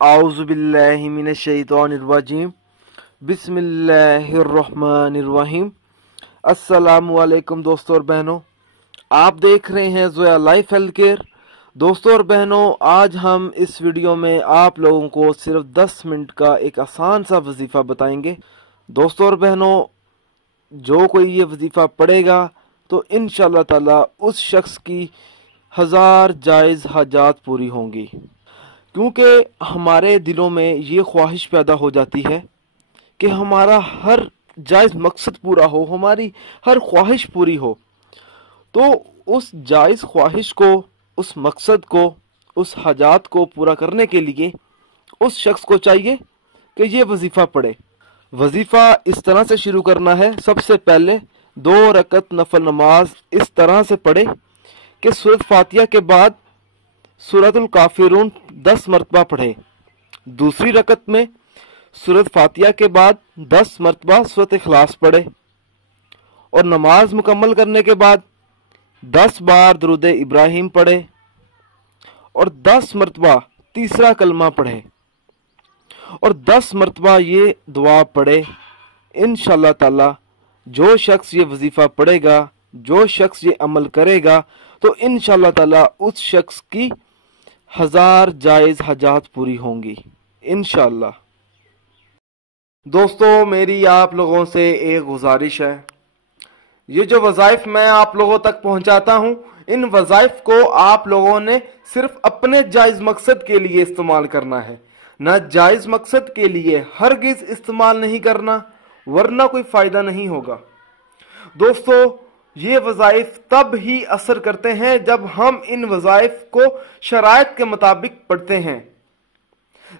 आउज़ुबिल्लाहि मिनश्शैतानिर्रजीम बिस्मिल्लाहिर्रहमानिर्रहीम। अस्सलामुअलैकुम दोस्तों और बहनों, आप देख रहे हैं ज़ोया लाइफ हेल्थ केयर। दोस्तों और बहनों, आज हम इस वीडियो में आप लोगों को सिर्फ 10 मिनट का एक आसान सा वजीफ़ा बताएंगे। दोस्तों और बहनों, जो कोई ये वजीफ़ा पढ़ेगा तो इंशाअल्लाह ताला उस शख्स की 1000 जायज़ हाजात पूरी होंगी। क्योंकि हमारे दिलों में ये ख्वाहिश पैदा हो जाती है कि हमारा हर जायज़ मकसद पूरा हो, हमारी हर ख्वाहिश पूरी हो। तो उस जायज़ ख्वाहिश को, उस मकसद को, उस हाजात को पूरा करने के लिए उस शख्स को चाहिए कि ये वजीफ़ा पढ़े। वजीफ़ा इस तरह से शुरू करना है। सबसे पहले 2 रकत नफल नमाज इस तरह से पढ़े कि सूरत फातिहा के बाद सूरतुल काफिरून 10 मरतबा पढ़े। दूसरी रकत में सूरत फातिहा के बाद 10 मरतबा सूरत इखलास पढ़े और नमाज मुकम्मल करने के बाद 10 बार दुरूद इब्राहिम पढ़े और 10 मरतबा तीसरा कलमा पढ़े और 10 मरतबा ये दुआ पढ़े। इंशाअल्लाह ताला जो शख्स ये वजीफ़ा पढ़ेगा, जो शख्स ये अमल करेगा, तो इंशाअल्लाह ताला उस शख्स की 1000 जायज़ हाजात पूरी होंगी इंशाअल्लाह। दोस्तों, मेरी आप लोगों से एक गुजारिश है, ये जो वज़ाइफ मैं आप लोगों तक पहुंचाता हूं, इन वज़ाइफ को आप लोगों ने सिर्फ अपने जायज़ मकसद के लिए इस्तेमाल करना है, ना जायज़ मकसद के लिए हरगिज़ इस्तेमाल नहीं करना, वरना कोई फ़ायदा नहीं होगा। दोस्तों, ये वज़ाइफ तब ही असर करते हैं जब हम इन वज़ाइफ को शराइत के मुताबिक पढ़ते हैं।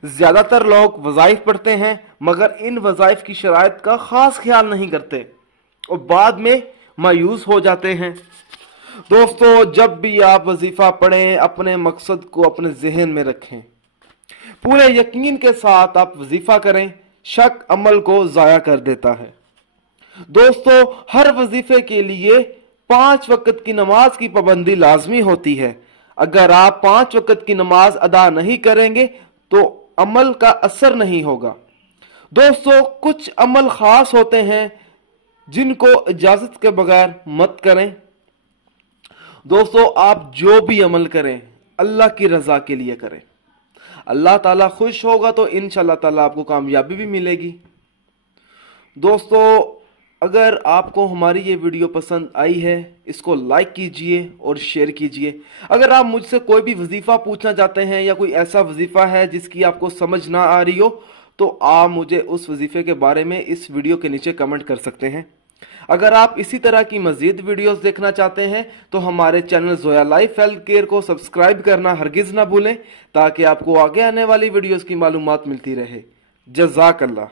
ज़्यादातर लोग वज़ाइफ पढ़ते हैं मगर इन वज़ाइफ की शराइत का ख़ास ख्याल नहीं करते और बाद में मायूस हो जाते हैं। दोस्तों, जब भी आप वजीफ़ा पढ़ें, अपने मकसद को अपने जहन में रखें, पूरे यकीन के साथ आप वजीफ़ा करें। शक अमल को ज़ाया कर देता है। दोस्तों, हर वजीफे के लिए 5 वक्त की नमाज की पाबंदी लाजमी होती है। अगर आप 5 वक्त की नमाज अदा नहीं करेंगे तो अमल का असर नहीं होगा। दोस्तों, कुछ अमल खास होते हैं जिनको इजाजत के बगैर मत करें। दोस्तों, आप जो भी अमल करें अल्लाह की रजा के लिए करें। अल्लाह ताला खुश होगा तो इंशाअल्लाह ताला आपको कामयाबी भी मिलेगी। दोस्तों, अगर आपको हमारी ये वीडियो पसंद आई है, इसको लाइक कीजिए और शेयर कीजिए। अगर आप मुझसे कोई भी वजीफ़ा पूछना चाहते हैं या कोई ऐसा वजीफ़ा है जिसकी आपको समझ ना आ रही हो, तो आप मुझे उस वजीफ़े के बारे में इस वीडियो के नीचे कमेंट कर सकते हैं। अगर आप इसी तरह की मज़ीद वीडियोस देखना चाहते हैं तो हमारे channel Zoya life health care को सब्सक्राइब करना हरगिज़ ना भूलें, ताकि आपको आगे आने वाली वीडियोस की मालूमात मिलती रहे। जज़ाकल्लाह।